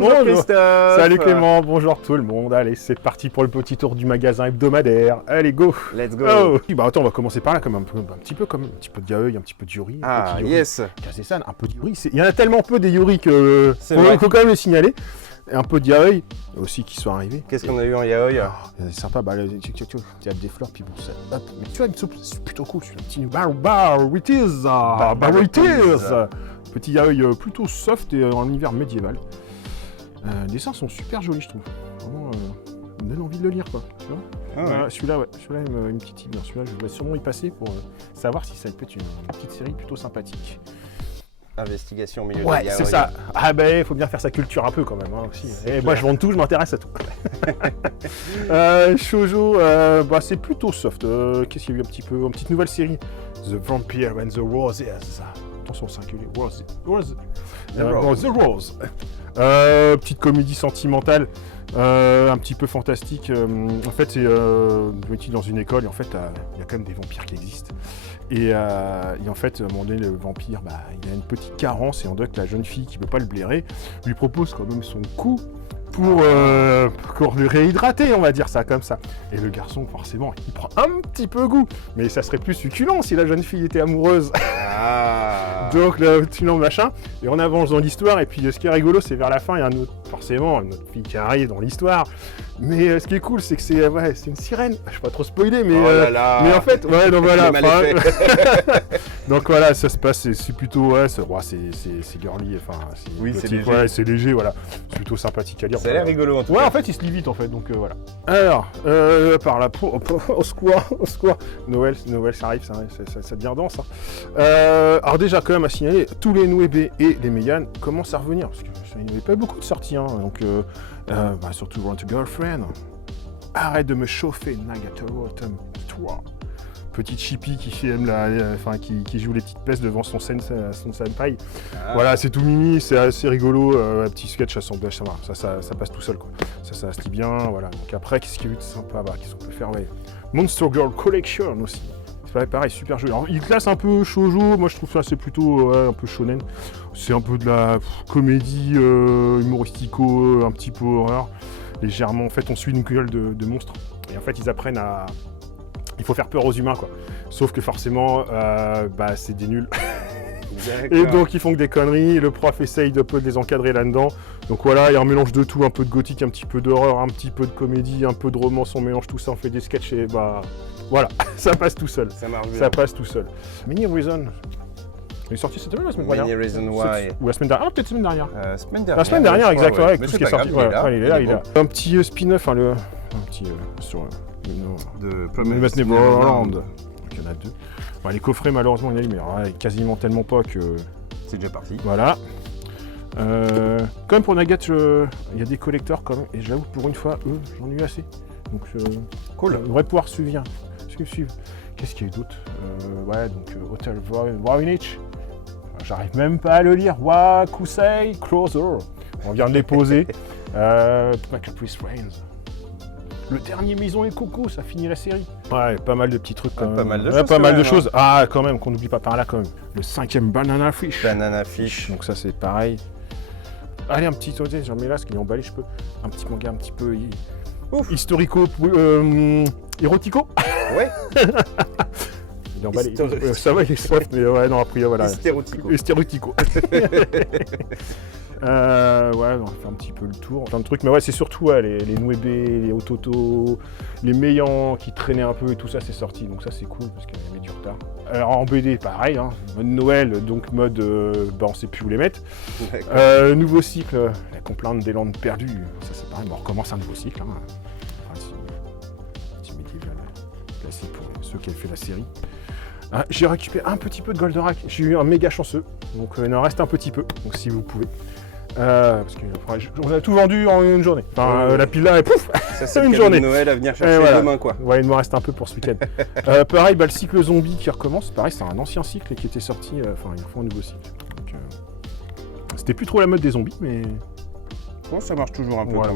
Bonjour Christophe. Salut Clément, bonjour tout le monde. Allez, c'est parti pour le petit tour du magasin hebdomadaire. Allez, go. Let's go. Oh. Bah attends, on va commencer par là, comme un petit peu de yaoi, un petit peu de yuri. Ah, yuri. yes. Kase-san, un peu de yuri. Il y en a tellement peu des yuri que faut quand même les signaler. Et un peu de yaoi aussi qui sont arrivés. Qu'est-ce qu'on a eu en yaoi? C'est sympa, bah, tu as des fleurs, puis bon, ça, hop. Mais tu vois, c'est plutôt cool. C'est un petit bar it is. Bar it is. Petit yaoi plutôt soft et en hiver médiéval. Les dessins sont super jolis, je trouve. Vraiment, me donne envie de le lire, quoi. Tu vois celui-là, il me titille bien. Celui-là, je vais sûrement y passer pour savoir si ça peut être une petite série plutôt sympathique. Investigation au milieu de yaoi. C'est ça. Ah ben, il faut bien faire sa culture un peu quand même, aussi. Et moi, je vends tout, je m'intéresse à tout. Shoujo, c'est plutôt soft. Qu'est-ce qu'il y a eu une petite nouvelle série, The Vampire and the Roses. Attention, singulier. The Rose. Petite comédie sentimentale, un petit peu fantastique. En fait, c'est dans une école et en fait, il y a quand même des vampires qui existent. Et en fait, à un moment donné, le vampire, il a une petite carence et on dirait que la jeune fille qui ne peut pas le blairer lui propose quand même son coup pour le réhydrater, on va dire ça comme ça. Et le garçon, forcément, il prend un petit peu goût. Mais ça serait plus succulent si la jeune fille était amoureuse. Donc, le succulent machin. Et on avance dans l'histoire. Et puis, ce qui est rigolo, c'est vers la fin, il y a une autre fille qui arrive dans l'histoire. Mais ce qui est cool, c'est que c'est une sirène. Je ne vais pas trop spoiler, mais, mais en fait, donc voilà. Donc voilà, ça se passe, c'est plutôt, c'est girly, c'est léger, voilà. C'est plutôt sympathique à lire. Ça a l'air rigolo en tout cas. Ouais, en fait, il se lit vite en fait, donc voilà. Alors, par là, au secours. Noël, ça arrive, ça devient dense. Alors déjà, quand même à signaler, tous les Noébé et les Meian commencent à revenir, parce qu'il n'y avait pas beaucoup de sorties, donc surtout Run to Girlfriend. Arrête de me chauffer, Nagatoro, toi. Petite chippie qui joue les petites pièces devant son senpai. Voilà, c'est tout mini, c'est assez rigolo, un petit sketch à son blush, ça passe tout seul, quoi. Ça se lit bien, voilà. Donc après, qu'est-ce qu'il y a eu de sympa, qu'est-ce qu'on peut faire, Monster Girl Collection aussi. C'est pareil, super joli. Alors, il classe un peu shoujo, moi je trouve ça c'est plutôt un peu shonen. C'est un peu de la comédie humoristico, un petit peu horreur, légèrement. En fait, on suit une gueule de monstres. Et en fait, ils apprennent à... Il faut faire peur aux humains, quoi. Sauf que forcément, c'est des nuls. Et donc, ils font que des conneries. Le prof essaye de les encadrer là-dedans. Donc voilà, il y a un mélange de tout, un peu de gothique, un petit peu d'horreur, un petit peu de comédie, un peu de romance. On mélange tout ça, on fait des sketchs et voilà, ça passe tout seul. Ça marche bien. Ça passe tout seul. Many Reason. Il est sorti cette semaine ou la semaine dernière? Many Reason Why. Ou la semaine dernière. Ah, peut-être semaine dernière. La semaine dernière, exactement, avec tout ce qui est sorti. Il est là. Un petit spin-off, un petit sur de Promised Neverland. Donc il y en a deux. Les coffrets, malheureusement, il y en a quasiment tellement pas que... C'est déjà parti. Voilà. Quand même pour Nagate, il y a des collecteurs quand même, et j'avoue pour une fois, j'en ai eu assez. Donc cool. On devrait pouvoir suivre. Qu'est-ce qu'il y a eu d'autre? Hotel Voynich. J'arrive même pas à le lire. Wakusei Closer. On vient de les poser. Caprice Reigns. Le dernier Maison et Coco, ça finit la série. Ouais, pas mal de petits trucs quand même. Pas mal de choses. Ah, quand même, qu'on n'oublie pas par là quand même. Le 5e Banana Fish. Banana Fish. Donc ça, c'est pareil. Allez, un petit sauté, j'en mets là, parce qu'il est emballé, je peux. Un petit manga un petit peu historico, érotico. Ouais. Il est emballé. Ça va, il est soft, mais ouais, non, après, voilà. Hystérotico. On va faire un petit peu le tour, plein de trucs, mais ouais, c'est surtout les Noébé, les Ototo, les Meian qui traînaient un peu et tout ça, c'est sorti, donc ça c'est cool parce qu'il y avait du retard. Alors en BD, pareil, mode Noël, donc mode, on sait plus où les mettre. Nouveau cycle, la complainte des Landes perdues, ça c'est pareil, on recommence un nouveau cycle. Petit médiéval classique pour ceux qui avaient fait la série. J'ai récupéré un petit peu de Goldorak, j'ai eu un méga chanceux, donc il en reste un petit peu, donc si vous pouvez. Parce qu'on a tout vendu en une journée. La pile là, et pouf, ça c'est une journée. Noël à venir chercher demain, quoi. Ouais, il me reste un peu pour ce week-end. Pareil, le cycle zombie qui recommence. Pareil, c'est un ancien cycle qui était sorti. Ils refont un nouveau cycle. Donc, c'était plus trop la mode des zombies, mais bon, ça marche toujours un peu. Voilà.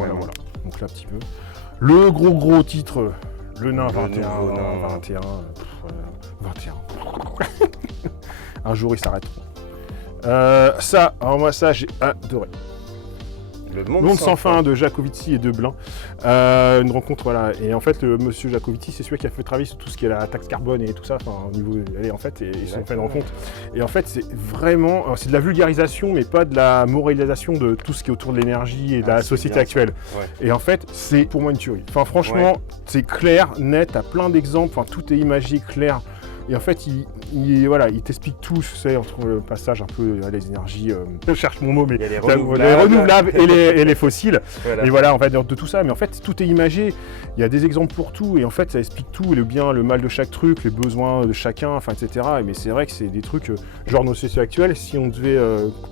Donc là, un petit peu. Le gros titre, le nain 21. 21. Un jour, ils s'arrêteront. Alors moi, ça, j'ai adoré. Le Monde sans fin de Jacovizzi et de Blin. Une rencontre, voilà. Et en fait, le monsieur Jacovizzi, c'est celui qui a fait travailler sur tout ce qui est la taxe carbone et tout ça, enfin, au niveau. Allez, en fait, et ils se sont fait une rencontre. Et en fait, c'est vraiment. C'est de la vulgarisation, mais pas de la moralisation de tout ce qui est autour de l'énergie et de la société actuelle. Ouais. Et en fait, c'est pour moi une tuerie. Enfin, franchement, c'est clair, net, t'as plein d'exemples, enfin, tout est imagé, clair. Et en fait, il t'explique tout, tu sais, entre le passage un peu à les énergies, je cherche mon mot, mais les renouvelables et les fossiles. Voilà. Et voilà, en fait, de tout ça. Mais en fait, tout est imagé. Il y a des exemples pour tout. Et en fait, ça explique tout, le bien, le mal de chaque truc, les besoins de chacun, enfin, etc. Mais c'est vrai que c'est des trucs, genre nos sociétés actuelles, si on devait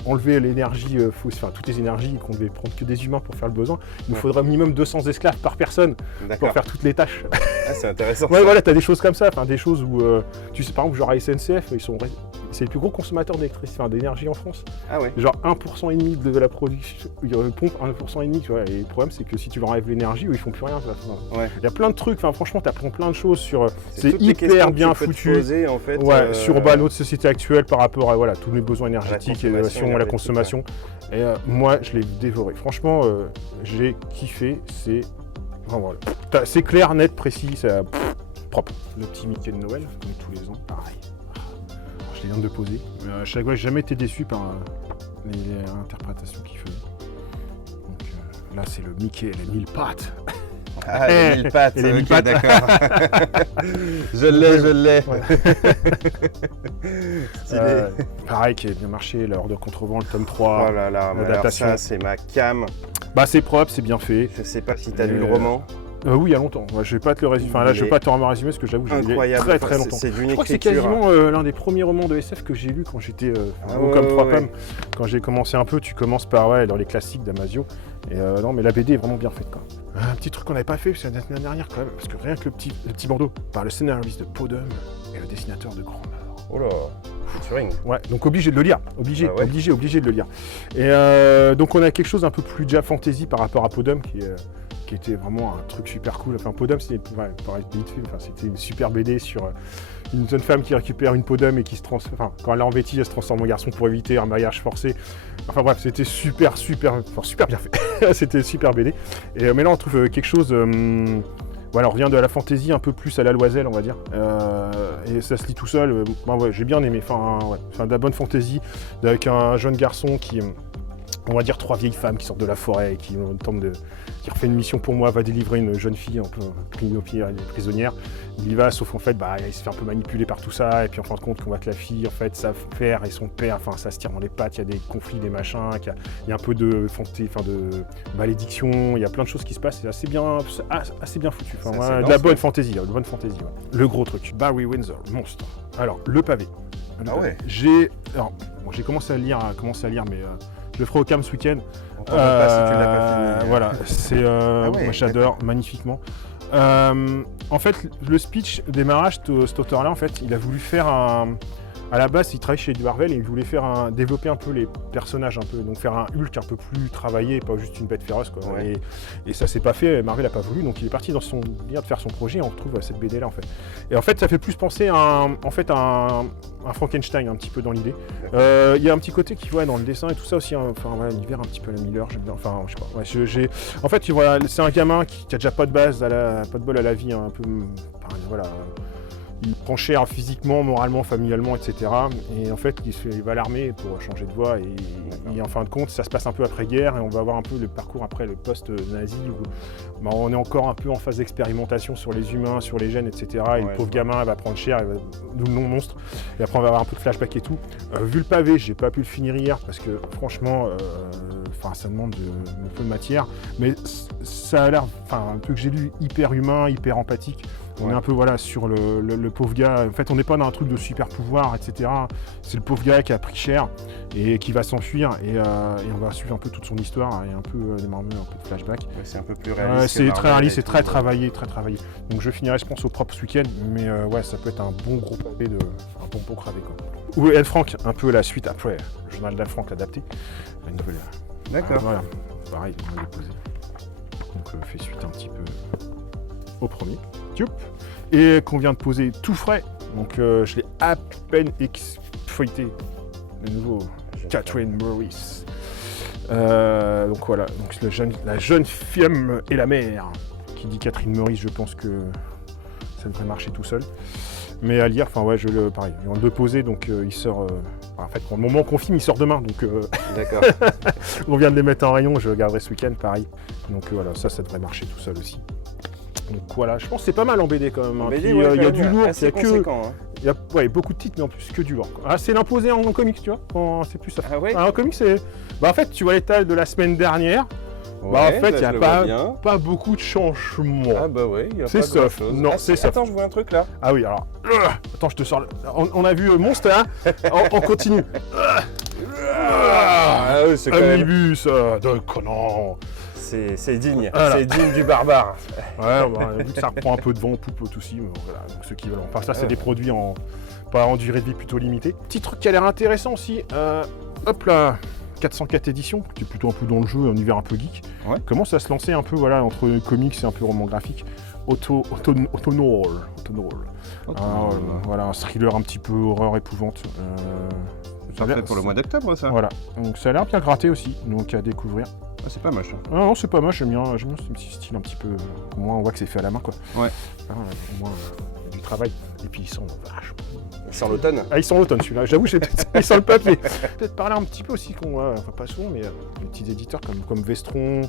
enlever l'énergie, enfin, toutes les énergies, qu'on devait prendre que des humains pour faire le besoin, il nous faudrait minimum 200 esclaves par personne pour faire toutes les tâches. Ah, c'est intéressant. Ouais, voilà, t'as des choses comme ça, enfin, des choses où. Tu sais, par exemple, genre à SNCF, c'est le plus gros consommateur d'électricité, d'énergie en France. Ah ouais. Genre 1,5% de la production, ils pompent 1,5%, tu vois. Et le problème, c'est que si tu leur enlèves l'énergie, ils font plus rien. Il y a plein de trucs, enfin, franchement, tu apprends plein de choses sur. C'est hyper bien foutu. Poser, en fait, sur notre société actuelle par rapport à tous les besoins énergétiques, à la consommation. Et moi, je l'ai dévoré. Franchement, j'ai kiffé. C'est vraiment. C'est clair, net, précis, c'est propre. Le petit Mickey de Noël, comme tous les ans, pareil. Je viens de poser. Mais à chaque fois, j'ai jamais été déçu par les interprétations qu'il faisait. Donc là, c'est le Mickey, les 1000 pattes. Ah, les 1000 pattes, les 1000 pattes. D'accord. je l'ai. Ouais. Stylé. Pareil, qui a bien marché, l'heure de contrevent, le tome 3. Oh là là, l'adaptation. Ça, c'est ma cam. Bah, c'est propre, c'est bien fait. Je sais pas si t'as lu le roman. Oui, il y a longtemps. Ouais, je vais pas te le résumer. Enfin là, je vais pas te résumer parce que j'avoue, j'ai lu très très longtemps. C'est d'une écriture. Je crois que c'est quasiment l'un des premiers romans de SF que j'ai lu quand j'étais comme 3 pommes. Quand j'ai commencé un peu, tu commences par dans les classiques d'Amasio. Et non, mais la BD est vraiment bien faite quoi. Un petit truc qu'on n'avait pas fait c'est la semaine dernière quand même, parce que rien que le petit bandeau par le scénariste de Podum et le dessinateur de Grand Mort. Oh là. Featuring. Ouais, donc obligé de le lire, obligé de le lire. Et donc on a quelque chose un peu plus déjà fantasy par rapport à Podum qui était vraiment un truc super cool. Enfin, Podum, c'était une super BD sur une jeune femme qui récupère une Podum et qui se transforme. Enfin, quand elle est en vêtise, elle se transforme en garçon pour éviter un mariage forcé. Enfin bref, c'était super bien fait. C'était super BD. Et mais là, on trouve quelque chose. Voilà, on revient de la fantaisie un peu plus à la Loisel, on va dire. Et ça se lit tout seul. J'ai bien aimé. Enfin, de la bonne fantaisie avec un jeune garçon qui. On va dire 3 vieilles femmes qui sortent de la forêt et qui refait une mission pour moi, va délivrer une jeune fille un peu prisonnière. Il y va, sauf en fait, il se fait un peu manipuler par tout ça, et puis en fin de compte, qu'on voit que la fille, en fait, sa père et son père, enfin, ça se tire dans les pattes, il y a des conflits, des machins, il y a un peu de malédiction, il y a plein de choses qui se passent, c'est assez bien foutu. Enfin, de la bonne fantaisie, Le gros truc, Barry Windsor, monstre. Alors, le pavé. J'ai commencé à lire, mais je le ferai au CAM ce week-end. On pas si tu l'as pas fini. Voilà, c'est moi j'adore magnifiquement. En fait, le speech démarrage, cet auteur-là, en fait, il a voulu faire à la base, il travaille chez Marvel et il voulait développer un peu les personnages, donc faire un Hulk un peu plus travaillé, pas juste une bête féroce, quoi. Ouais. Et ça s'est pas fait, Marvel n'a pas voulu, donc il est parti dans son délire de faire son projet et on retrouve cette BD-là, en fait. Et en fait, ça fait plus penser à un Frankenstein, un petit peu dans l'idée. Il y a un petit côté qui voit dans le dessin et tout ça aussi, l'univers un petit peu à la Miller, j'aime bien, enfin, je sais pas. En fait, voilà, c'est un gamin qui a déjà pas de base, pas de bol à la vie, un peu, voilà. Il prend cher physiquement, moralement, familialement, etc. Et en fait, il va à l'armée pour changer de voie. Et en fin de compte, ça se passe un peu après-guerre. Et on va voir un peu le parcours après le post-nazi où on est encore un peu en phase d'expérimentation sur les humains, sur les gènes, etc. Et le pauvre gamin va prendre cher, d'où le nom monstre. Et après, on va avoir un peu de flashback et tout. Vu le pavé, j'ai pas pu le finir hier parce que franchement, ça demande un peu de matière. Mais ça a l'air, un peu que j'ai lu, hyper humain, hyper empathique. On est un peu sur le pauvre gars. En fait, on n'est pas dans un truc de super pouvoir, etc. C'est le pauvre gars qui a pris cher et qui va s'enfuir. Et on va suivre un peu toute son histoire et un peu un peu de flashback. Ouais, c'est un peu plus réaliste. C'est très réaliste, c'est très travaillé, Donc je finirai, je pense, au propre ce week-end. Mais ça peut être un bon gros pavé, un bon cravé, quoi. Ou Anne Frank, un peu la suite après. Le journal d'Anne Frank adapté. La nouvelle. D'accord. Voilà. Pareil, on va déposer. Donc fait suite un petit peu au premier. Et qu'on vient de poser tout frais, donc je l'ai à peine exploité, le nouveau Catherine Morris. Donc voilà, donc la jeune femme et la mère. Qui dit Catherine Meurice, je pense que ça devrait marcher tout seul. Mais à lire, enfin ouais, pareil, je viens de le poser, donc il sort... en fait, pour le moment qu'on filme, il sort demain, donc D'accord. on vient de les mettre en rayon, je regarderai ce week-end, pareil. Donc voilà, ça devrait marcher tout seul aussi. Donc voilà, je pense que c'est pas mal en BD quand même. Hein. BD, Puis, ouais, il y a du lourd, assez conséquent, hein. Il y a beaucoup de titres, mais en plus que du lourd. Ah, c'est l'imposé en comics, tu vois, c'est plus ça. Ah ouais. En comics, c'est... Bah en fait, tu vois l'étal de la semaine dernière, Ouais, bah en fait, il n'y je a le vois bien. pas beaucoup de changements. Ah bah ouais, il y a C'est pas soft. grand-chose. Non, Ah, c'est soft. Attends, je vois un truc là. Ah oui, alors... attends, je te sors... On a vu Monstre, hein. On continue. Ah oui, c'est quand même... Omnibus de Conan. C'est digne. Voilà. C'est digne du barbare. Ouais, bah, vu que ça reprend un peu de vent en poupe aussi, mais voilà, donc ceux qui veulent. Enfin, ça, c'est des produits pas en durée de vie plutôt limitée. Petit truc qui a l'air intéressant aussi. Hop là, 404 éditions, qui est plutôt un peu dans le jeu, un univers un peu geek. Ouais. Commence à se lancer un peu, voilà, entre comics et un peu roman graphique. Autonol. Voilà, un thriller un petit peu horreur épouvante. Parfait pour le mois d'octobre, ça. Voilà, donc ça a l'air bien gratté aussi, donc à découvrir. Ah, c'est pas moche. Hein. Non, c'est pas moche, j'aime bien ce petit style un petit peu. Au moins, on voit que c'est fait à la main, quoi. Ouais. Au moins, il y a du travail. Et puis, ils sont vachement. Sans l'automne. Ah, ils sont l'automne, celui-là. J'avoue, ils sont le papier. Peut-être parler un petit peu aussi, enfin, pas souvent, mais les petits éditeurs comme Vestron.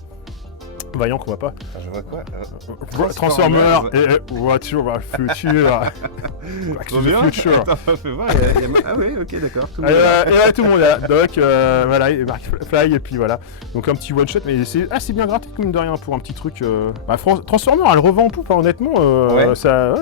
Vaillant qu'on voit pas. Ah, je vois quoi Transformers et Voiture Future. Back to the Future. Attends, fais voir. Ah oui, ok, d'accord. Et là, tout le monde est là. Doc, voilà, et Mark Fly, et puis voilà. Donc un petit one-shot, mais c'est assez bien gratté, comme de rien, pour un petit truc. Transformers, elle revend en poupe, hein, honnêtement. Ouais. Ça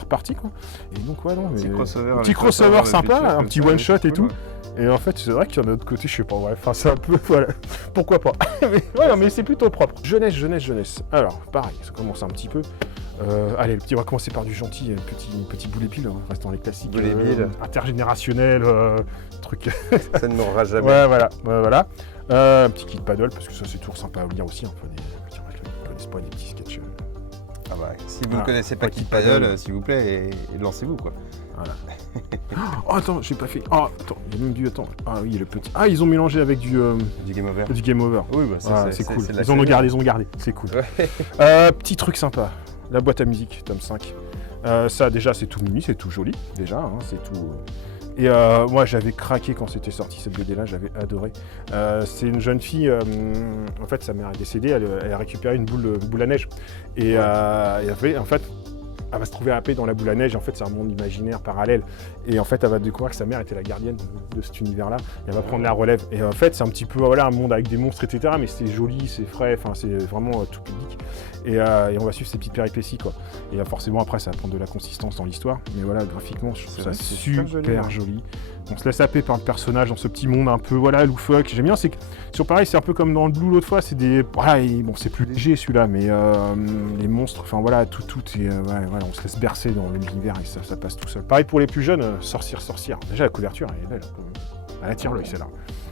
repartit, quoi. Et donc, ouais, non, mais. Petit crossover sympa, un petit one-shot et tout. Et en fait, c'est vrai qu'il y en a d'autre côté, je sais pas, ouais, enfin, c'est un peu, voilà, pourquoi pas. Mais, ouais, non, mais c'est plutôt propre. Jeunesse. Alors, pareil, ça commence un petit peu. Allez, on va commencer par du gentil, petit boulet pile, on reste dans les classiques. Boulet pile. Intergénérationnel, truc. Ça ne mourra jamais. Ouais, voilà. Un petit kit paddle, parce que ça, c'est toujours sympa à lire aussi, un peu on connaisse pas des petits sketchs. Ah bah, si vous ne connaissez pas Kid Paddle, s'il vous plaît, et lancez-vous, quoi. Voilà. Oh, attends, j'ai pas fait. Oh, attends, il y a même du. Attends. Ah oui, le petit. Ah, ils ont mélangé avec du Game Over. Du Game Over. Oui, bah ça, c'est cool. c'est Ils ont gardé. C'est cool. Ouais. Petit truc sympa. La boîte à musique, tome 5. Ça, déjà, c'est tout mimi, c'est tout joli. Déjà, hein, c'est tout. Et moi, j'avais craqué quand c'était sorti cette BD-là, j'avais adoré. C'est une jeune fille, en fait, sa mère est décédée, elle a récupéré une boule à neige. Et en fait, elle va se trouver happée dans la boule à neige, et en fait, c'est un monde imaginaire parallèle. Et en fait, elle va découvrir que sa mère était la gardienne de cet univers-là, et elle va prendre la relève. Et en fait, c'est un petit peu, voilà, un monde avec des monstres, etc., mais c'est joli, c'est frais, enfin, c'est vraiment tout public. Et on va suivre ces petites péripéties, quoi. Et forcément, après, ça va prendre de la consistance dans l'histoire. Mais voilà, graphiquement, je trouve ça super joli. On se laisse happer par le personnage dans ce petit monde un peu, voilà, loufoque. J'aime bien, c'est que, sur pareil, c'est un peu comme dans le Blue l'autre fois, c'est des... Voilà, bon, c'est plus léger celui-là, mais les monstres, enfin voilà, tout est... voilà, on se laisse bercer dans l'univers et ça passe tout seul. Pareil pour les plus jeunes, sorcière. Déjà, la couverture, elle est belle. Elle attire l'œil, celle-là.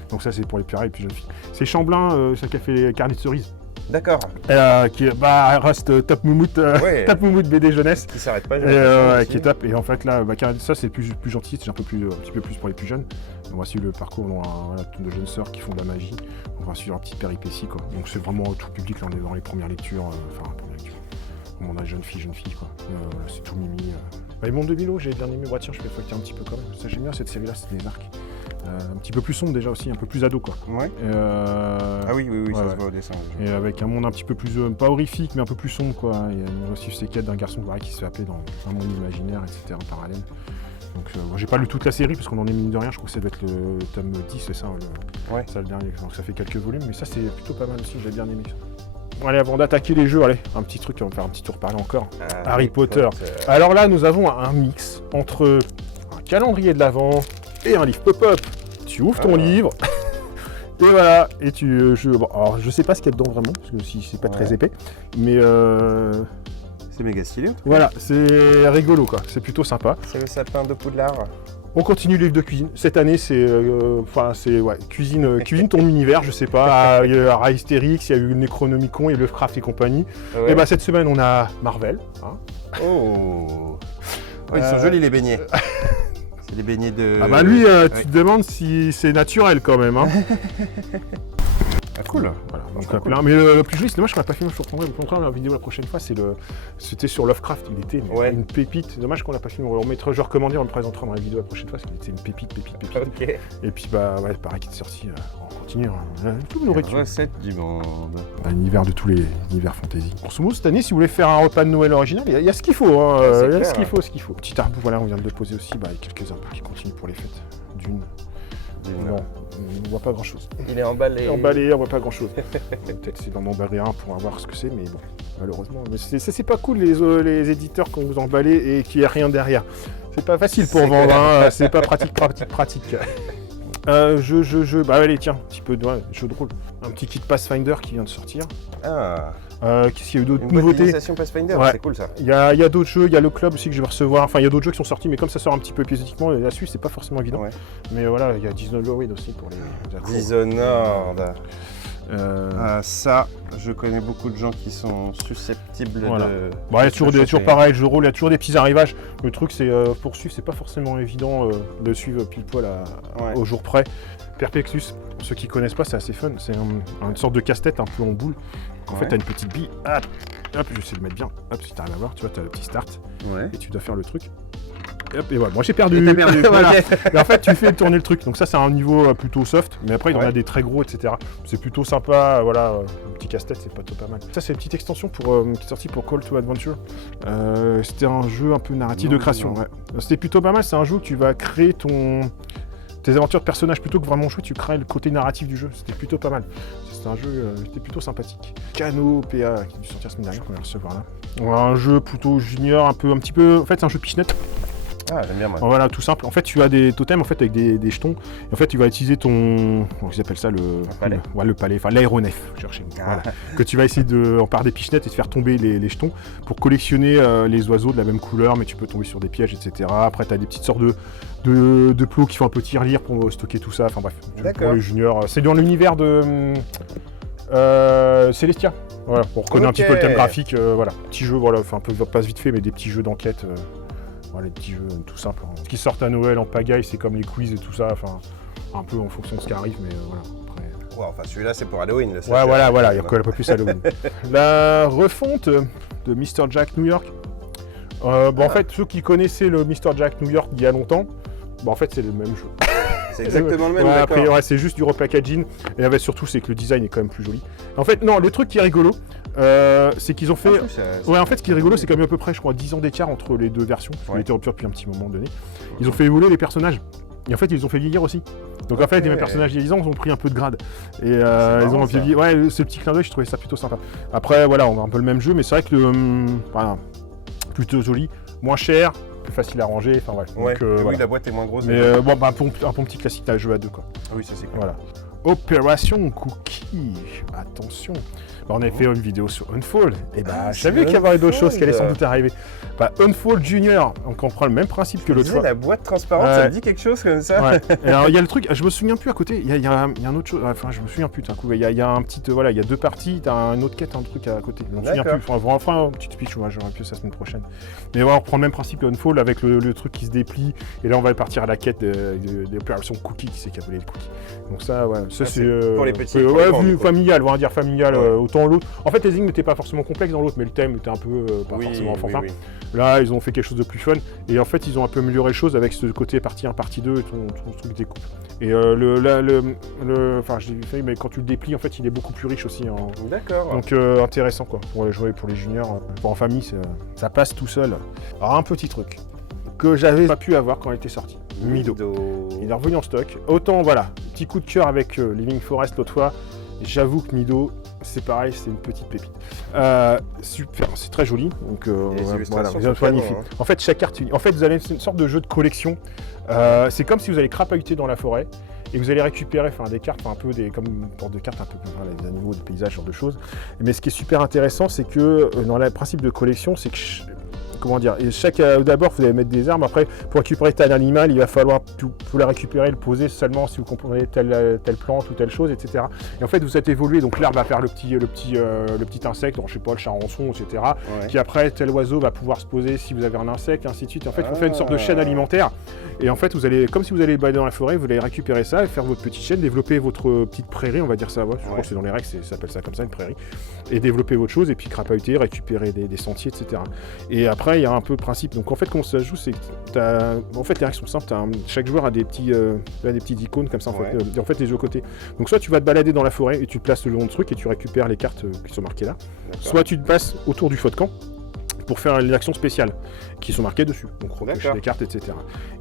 Donc ça, c'est pour les plus jeunes filles. C'est Chamblin, celle qui a fait les carnets de cerises. D'accord. Qui reste Top Moumout, Top Moumout BD jeunesse. Qui s'arrête pas. Qui est top. Et en fait là, ça c'est plus gentil, c'est un petit peu plus pour les plus jeunes. On va suivre le parcours de jeunes sœurs qui font de la magie. On va suivre leur petite péripétie, quoi. Donc c'est vraiment tout public, là on est dans les premières lectures, on a jeune fille quoi. C'est tout mimi. Les mondes de Milo, j'ai bien aimé. Tiens, je vais feuilleter un petit peu quand même. Ça j'aime bien cette série là, c'est des arcs. Un petit peu plus sombre déjà aussi, un peu plus ado, quoi. Ouais. Ah oui, ça se voit au dessin. Et avec un monde un petit peu plus, pas horrifique, mais un peu plus sombre, quoi. Et on va suivre ces quêtes d'un garçon qui se fait appeler dans un monde imaginaire, etc., en parallèle. Donc j'ai pas lu toute la série, parce qu'on en est mine de rien, je crois que ça doit être le tome 10, c'est ça, ça le dernier. Donc ça fait quelques volumes, mais ça c'est plutôt pas mal aussi, j'ai bien aimé ça. Bon, allez, avant d'attaquer les jeux, allez, un petit truc, on va faire un petit tour parler encore. Harry Potter. Alors là, nous avons un mix entre un calendrier de l'Avent et un livre pop-up. Tu ouvres ton livre, et voilà, et alors je sais pas ce qu'il y a dedans vraiment, parce que si c'est pas très épais, mais c'est méga stylé. Voilà, c'est rigolo, quoi, c'est plutôt sympa. C'est le sapin de Poudlard. On continue le livre de cuisine. Cette année, c'est cuisine ton univers, je sais pas. Il y a Astérix, il y a eu le Necronomicon, il y a Lovecraft et compagnie. Et bah cette semaine, on a Marvel. Hein. Oh, ils sont jolis les beignets. C'est des beignets de... Ah bah lui, tu te demandes si c'est naturel quand même. Hein. Ah, cool. Voilà, donc Cool. plein. Mais le plus joli, c'est dommage qu'on n'a pas filmé, je vous montrerai la vidéo la prochaine fois, c'était sur Lovecraft, il était une pépite. Dommage qu'on n'a pas filmé, on le remettra, je recommandais, on le présentera dans la vidéo la prochaine fois, parce qu'il était une pépite. Ok. Et puis pareil qui est sorti, on continue, tout nourriture. Recette du monde. Un univers de tous les univers fantasy. En ce moment, cette année, si vous voulez faire un repas de Noël original, il y a ce qu'il faut, hein, il y a ce qu'il faut. Petit arbre, voilà, on vient de le poser aussi, quelques arbres qui continuent pour les fêtes. Non, on voit pas grand chose. Il est emballé. On voit pas grand chose. Peut-être c'est d'en emballer un pour voir ce que c'est, mais bon, malheureusement. Mais c'est pas cool les éditeurs quand vous emballez et qu'il n'y a rien derrière. C'est pas facile pour vendre, hein, c'est pas pratique. Allez, tiens, un petit peu de jeu de rôle. Un petit kit Pathfinder qui vient de sortir. Ah. Qu'est-ce qu'il y a eu d'autres nouveautés? Pathfinder, ouais. C'est cool ça. Il y a d'autres jeux, il y a le club aussi que je vais recevoir. Enfin, il y a d'autres jeux qui sont sortis, mais comme ça sort un petit peu épisodiquement, la suite c'est pas forcément évident. Ouais. Mais voilà, il y a Dishonored aussi pour les. Dishonored. Ça, je connais beaucoup de gens qui sont susceptibles de. Il y a toujours pareil, le jeu de rôle, il y a toujours des petits arrivages. Le truc, c'est pour suivre, c'est pas forcément évident de suivre pile poil au jour près. Perplexus, pour ceux qui connaissent pas, c'est assez fun. C'est une sorte de casse-tête un peu en boule. En fait, tu as une petite bille. Hop, je sais le mettre bien. Hop, si tu arrives à voir, tu vois, tu as le petit start. Ouais. Et tu dois faire le truc. Et voilà, moi j'ai perdu. Et t'as perdu. Voilà. Mais en fait, tu fais tourner le truc. Donc ça, c'est un niveau plutôt soft. Mais après, il y en a des très gros, etc. C'est plutôt sympa. Voilà, un petit casse-tête, c'est pas mal. Ça, c'est une petite extension qui est sortie pour Call to Adventure. C'était un jeu un peu narratif de création. Ouais. C'était plutôt pas mal. C'est un jeu où tu vas créer tes aventures de personnages plutôt que vraiment jouer. Tu crées le côté narratif du jeu. C'était plutôt pas mal. C'est un jeu qui était plutôt sympathique. Cano PA qui a dû sortir la semaine dernière, qu'on va recevoir là. Un jeu plutôt junior, un petit peu. En fait, c'est un jeu pichenette. Ah, j'aime bien moi. Voilà, tout simple. En fait, tu as des totems en fait avec des jetons. Et en fait, tu vas utiliser ton. Comment ils appellent ça, le palais. Le palais, enfin l'aéronef, cherchez. Voilà. Que tu vas essayer en part des pichenettes et de faire tomber les jetons pour collectionner les oiseaux de la même couleur, mais tu peux tomber sur des pièges, etc. Après, tu as des petites sortes de plots qui font un peu tirelire pour stocker tout ça. Enfin bref, pour les juniors. C'est dans l'univers de Celestia. Voilà, on reconnaît un petit peu le thème graphique. Voilà, petit jeu, voilà, enfin un peu passe vite fait, mais des petits jeux d'enquête. Voilà, les petits jeux tout simples. Ce qui sortent à Noël en pagaille, c'est comme les quiz et tout ça. Enfin, un peu en fonction de ce qui arrive, mais voilà. Après... Ouais, enfin, celui-là, c'est pour Halloween. Là, voilà, il y a un peu plus Halloween. La refonte de Mr. Jack New York. En fait, ceux qui connaissaient le Mr. Jack New York d'il y a longtemps, en fait, c'est le même jeu. C'est exactement le même, d'accord. Après, c'est juste du repackaging. Et surtout, c'est que le design est quand même plus joli. En fait, non, le truc qui est rigolo, c'est qu'ils ont fait... en fait, ce qui est rigolo, c'est quand même à peu près, je crois, 10 ans d'écart entre les deux versions. Parce qu'on était en rupture depuis un petit moment donné. Ils ont fait évoluer les personnages. Et en fait, ils ont fait vieillir aussi. Donc en fait, les mêmes personnages vieillissants, ils ont pris un peu de grade. Et ils ont vieilli. Ouais, ce petit clin d'œil, je trouvais ça plutôt sympa. Après, voilà, on a un peu le même jeu, mais c'est vrai que plutôt joli, moins cher, plus facile à ranger. Enfin bref. Ouais. Donc, oui, la boîte est moins grosse. Mais un bon petit classique à jeu à deux, quoi. Ah oui, ça c'est cool. Voilà. Opération Cookie. Attention. On avait fait une vidéo sur Unfold. Et je savais qu'il y avait d'autres choses qui allaient sans doute arriver. Unfold Junior, on comprend le même principe que l'autre fois. La boîte transparente, ça me dit quelque chose comme ça. Ouais. Et alors il y a le truc, je me souviens plus à côté, il y a un autre chose, enfin je me souviens plus d'un coup, il y a un petit, il y a deux parties, t'as une autre quête, un truc à côté. Je me souviens plus, enfin un petit speech, j'aurais pu ça la semaine prochaine. Mais voilà, on reprend le même principe que Unfold avec le truc qui se déplie, et là on va partir à la quête des opérations cookies, qui c'est qui a volé les cookies. Donc ça, ça c'est pour les petits. Familial, on va dire familial, autant l'autre. En fait, les énigmes n'étaient pas forcément complexes dans l'autre, mais le thème était un peu pas forcément enfantin. Oui. Là, ils ont fait quelque chose de plus fun, et en fait, ils ont un peu amélioré les choses avec ce côté partie 1, partie 2, et ton truc découpe. Et enfin, je l'ai fait, mais quand tu le déplies, en fait, il est beaucoup plus riche aussi. D'accord. Donc, intéressant, quoi, pour les jouer pour les juniors. En famille, ça passe tout seul. Alors, un petit truc que j'avais pas pu avoir quand il était sorti. Mido. Il est revenu en stock. Autant, voilà, petit coup de cœur avec Living Forest l'autre fois. J'avoue que Mido, c'est pareil, c'est une petite pépite. Super, c'est très joli. Donc voilà, magnifique. En fait, chaque carte, en fait, vous avez une sorte de jeu de collection. C'est comme si vous allez crapahuter dans la forêt et vous allez récupérer des cartes, un peu comme une sorte de cartes, un peu comme des animaux, des paysages, ce genre de choses. Mais ce qui est super intéressant, c'est que dans le principe de collection, c'est que comment dire, et d'abord vous allez mettre des armes, après pour récupérer tel animal, il va falloir vous la récupérer, le poser seulement si vous comprenez telle plante ou telle chose, etc. Et en fait vous êtes évolué, donc l'arbre va faire le petit insecte, je sais pas, le charançon, etc. Qui après tel oiseau va pouvoir se poser si vous avez un insecte, et ainsi de suite. Et en fait vous faites une sorte de chaîne alimentaire, et en fait vous allez, comme si vous allez balader dans la forêt, vous allez récupérer ça, et faire votre petite chaîne, développer votre petite prairie, on va dire ça, je crois que c'est dans les règles, ça s'appelle ça comme ça, une prairie, et développer votre chose, et puis crapahuter, récupérer des sentiers, etc. Et après il y a un peu le principe, donc en fait comment ça se joue, c'est que en fait les règles sont simples, chaque joueur a des petites icônes comme ça, en fait les jeux côté. Donc soit tu vas te balader dans la forêt et tu te places le long de truc et tu récupères les cartes qui sont marquées là, soit tu te passes autour du feu de camp pour faire les actions spéciales qui sont marquées dessus, donc repêcher les cartes, etc.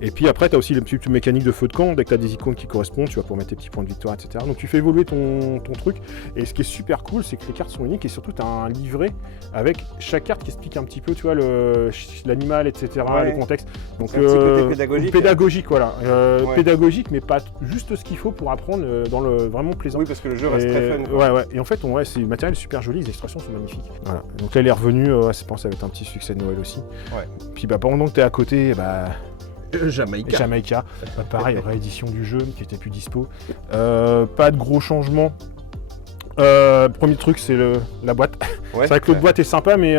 Et puis après, tu as aussi les petites mécaniques de feu de camp, dès que tu as des icônes qui correspondent, tu vas pouvoir mettre tes petits points de victoire, etc. Donc tu fais évoluer ton truc, et ce qui est super cool, c'est que les cartes sont uniques, et surtout tu as un livret avec chaque carte qui explique un petit peu, tu vois, l'animal, etc., le contexte. Donc un petit côté pédagogique. Pédagogique, voilà. Pédagogique, mais pas juste ce qu'il faut pour apprendre dans le vraiment plaisant. Oui, parce que le jeu reste très fun. Ouais. Et en fait, c'est le matériel est super joli, les illustrations sont magnifiques. Voilà. Donc là, il est revenu, je pense que ça va être un petit succès de Noël aussi. Ouais. Puis pendant que t'es à côté, Jamaïca. Pareil, réédition du jeu qui était plus dispo. Pas de gros changements. Premier truc, c'est la boîte. C'est vrai que l'autre boîte est sympa, mais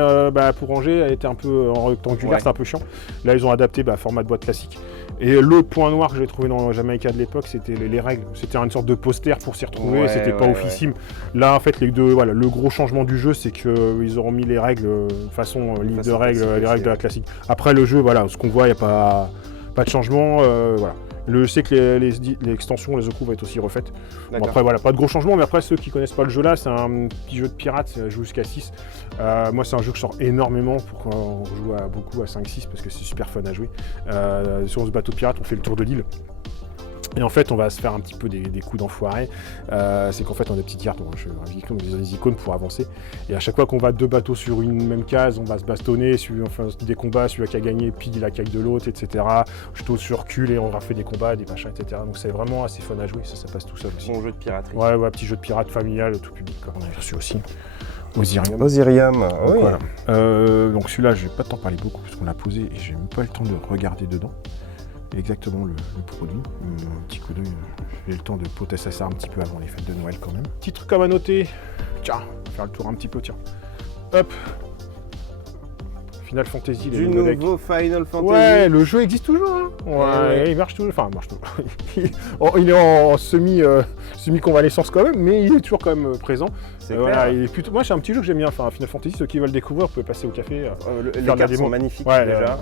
pour ranger, elle était un peu en rectangulaire, c'est un peu chiant. Là, ils ont adapté format de boîte classique. Et l'autre point noir que j'ai trouvé dans Jamaïca de l'époque, c'était les règles. C'était une sorte de poster pour s'y retrouver, c'était pas officime. Là, en fait, le gros changement du jeu, c'est qu'ils auront mis les règles façon livre de règles, les règles de la classique. Après, le jeu, ce qu'on voit, il n'y a pas de changement. Je sais que l'extension, les Zoku va être aussi refaite. Bon, après, pas de gros changements, mais après, ceux qui connaissent pas le jeu là, c'est un petit jeu de pirates, ça joue jusqu'à 6. Moi, c'est un jeu que je sors énormément pour qu'on joue beaucoup à 5-6 parce que c'est super fun à jouer. Sur ce bateau de pirates, on fait le tour de l'île. Et en fait, on va se faire un petit peu des coups d'enfoiré. C'est qu'en fait, on a des petites cartes, des icônes pour avancer. Et à chaque fois qu'on va 2 bateaux sur une même case, on va se bastonner, des combats, celui qui a gagné pille la caille de l'autre, etc. Plutôt sur recul et on refait des combats, des machins, etc. Donc c'est vraiment assez fun à jouer, ça passe tout seul aussi. Bon jeu de piraterie. Ouais, petit jeu de pirate familial, tout public. On a reçu aussi Osirium. Oui. Voilà. Donc celui-là, je vais pas t'en parler beaucoup parce qu'on l'a posé et j'ai même pas eu le temps de regarder dedans. Exactement le produit, un petit coup d'œil, j'ai eu le temps de potasser ça un petit peu avant les fêtes de Noël quand même. Petit truc comme à noter, tiens, on va faire le tour un petit peu, tiens. Hop, Final Fantasy, du nouveau Final Fantasy. Ouais, le jeu existe toujours, hein. Il marche toujours, enfin il marche toujours. Il est en semi-convalescence quand même, mais il est toujours quand même présent. Il est plutôt... Moi, c'est un petit jeu que j'aime bien. Enfin, Final Fantasy, ceux qui veulent découvrir, vous pouvez passer au café. Les cartes sont magnifiques déjà.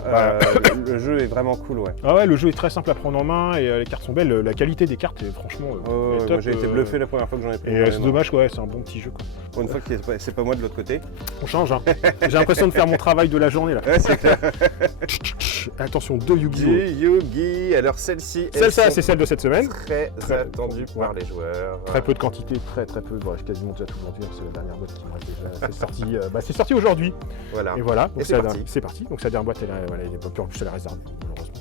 Le jeu est vraiment cool, le jeu est très simple à prendre en main et les cartes sont belles. La qualité des cartes est franchement top. Moi, j'ai été bluffé la première fois que j'en ai pris. Et c'est dommage, c'est un bon petit jeu. Pour une fois que c'est pas moi de l'autre côté. On change, hein. J'ai l'impression de faire mon travail de la journée là. Ouais, c'est clair. Attention, 2 Yu-Gi-Oh! Yu-Gi, alors celle-ci. Celle-là, c'est celle de cette semaine. Très attendue par les joueurs. Très peu de quantité, très peu. Bon, j'ai quasiment déjà tout vendu. C'est la dernière boîte qui me reste déjà. C'est sorti aujourd'hui. Voilà. Et voilà. Donc c'est parti. Donc sa dernière boîte, en plus elle est réservée, malheureusement.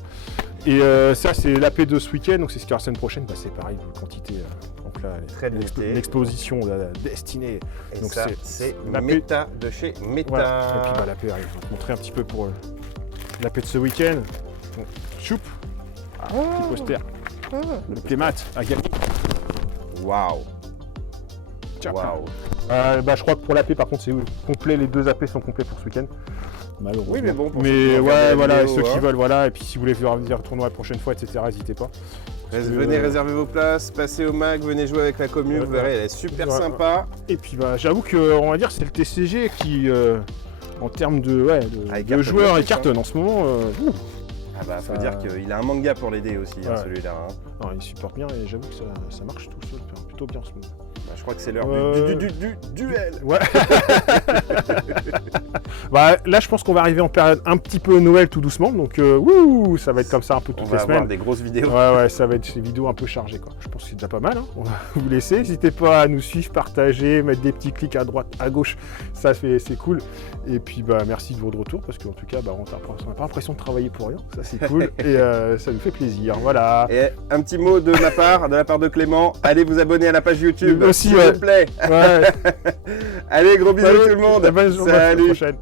Et ça, c'est l'AP de ce week-end. Donc c'est ce qu'il y aura la semaine prochaine. C'est pareil, quantité. Donc là, très limitée. L'exposition destinée. Et donc ça, c'est Meta de chez Meta. Voilà. Et puis l'AP, je vais vous montrer un petit peu pour l'AP de ce week-end. Choup. Petit poster. Le Playmat à gagner. Waouh. Waouh. Je crois que pour l'AP, par contre, c'est complet. Les 2 AP sont complets pour ce week-end. Malheureusement. Oui, mais bon. Pour ceux qui veulent, voilà. Et puis si vous voulez faire venir tournoi la prochaine fois, etc., n'hésitez pas. Venez réserver vos places, passez au mag, venez jouer avec la commune, vous verrez, elle est super sympa. Et puis j'avoue que on va dire c'est le TCG qui, en termes de joueurs et cartonne en ce moment. Faut dire qu'il a un manga pour l'aider aussi, celui-là. Non, il supporte bien et j'avoue que ça marche tout seul, plutôt bien en ce moment. Je crois que c'est l'heure du duel. Ouais. Là, je pense qu'on va arriver en période un petit peu Noël tout doucement. Donc, ça va être comme ça un peu toutes les semaines. On va avoir des grosses vidéos. Ouais, ça va être des vidéos un peu chargées, quoi. Je pense que c'est déjà pas mal. On va vous laisser. N'hésitez pas à nous suivre, partager, mettre des petits clics à droite, à gauche. Ça, c'est cool. Et puis, merci de votre retour parce qu'en tout cas, on n'a pas l'impression de travailler pour rien. Ça, c'est cool. Et ça nous fait plaisir. Voilà. Et un petit mot de ma part, de la part de Clément. Allez vous abonner à la page YouTube. S'il vous plaît. Ouais. Allez, gros bisous tout le monde. Bonne journée, à la prochaine.